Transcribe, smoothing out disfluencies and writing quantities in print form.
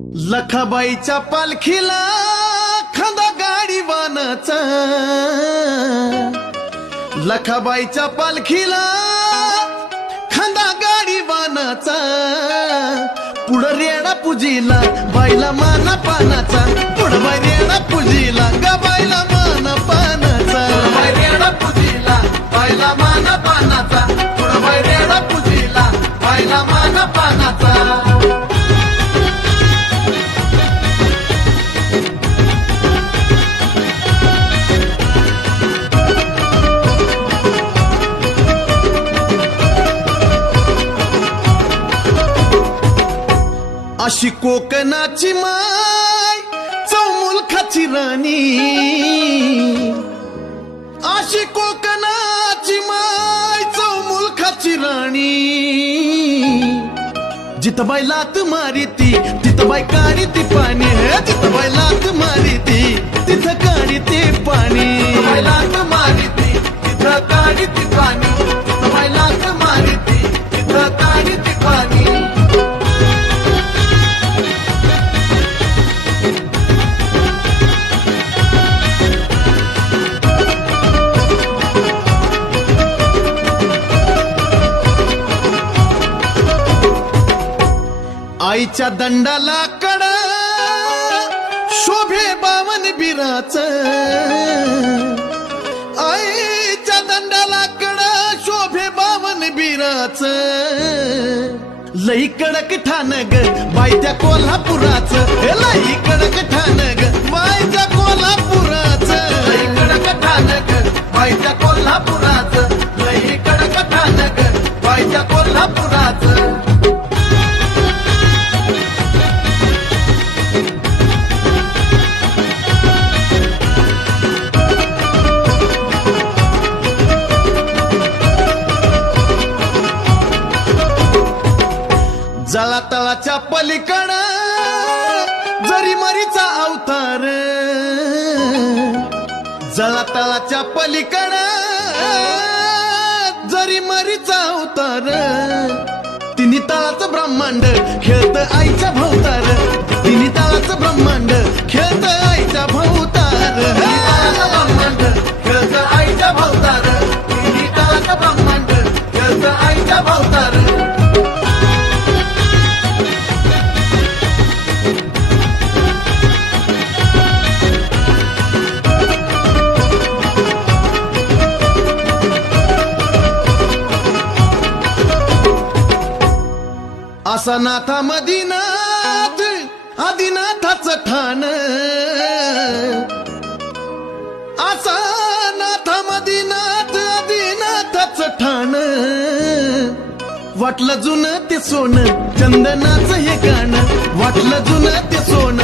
लखाबाईच्या पालखीला खांदा गाडी वानाचा, लखाबाईच्या पालखीला खांदा गाडी वानाचा, पुढं रेडा पूजीला बाईला माना पानाचा, पुढं बाई रेडा पूजीला गा बाईला माना पानाचा, बाई रेडा पूजीला बाईला माना पानाचा, पुढं बाई रेडा पूजीला बाईला माना पानाचा. अशी कोकणाची माय चौमुलखाची राणी, अशी कोकणाची माय चौमुलखाची राणी, जिथं बाई लात मारी ती तिथं बाई काढी ती पाणी, जिथं बाई लात मारी ती तिथं काढी ती पाणी, बाई लात मारी ती तिथं काढी ती पाणी, जिथं बाई लात मारी ती तिथं काढी ती पाणी. आईच्या दंडाला कडा शोभे बावन बिराच, आईच्या दंडाला कडा शोभे बावन बिराच, लई कडक ठाण ग बाई त्या कोल्हापुराच, लई कडक ठाण ग बाई त्या कोल्हापुराच, लई कडक ठाण ग बाई त्या कोल्हापुराच, लई कडक ठाण ग बाई त्या कोल्हापुराच. जळातळाच्या पलीकडं जरी मरीचा अवतार, जळातळाच्या पलीकडं जरी मरीचा अवतार, तिन्ही तळाचं ब्रह्मांड खेळत आईच्या भोवतार, तिन्ही तळाचं ब्रह्मांड खेळत आईच्या भोवतार, ब्रह्मांड खेळत आईच्या भोवतार, तिन्ही तळाचं ब्रह्मांड खेळत आईच्या भोवतार. असा नाथा मदीनाथ आदिनाथाचं ठाण, असा नाथा मदीनाथ आदिनाथाचं ठाण, वाटलं जुनं ते सोनं चंदनाचं हे गाणं, वाटलं जुनं ते सोनं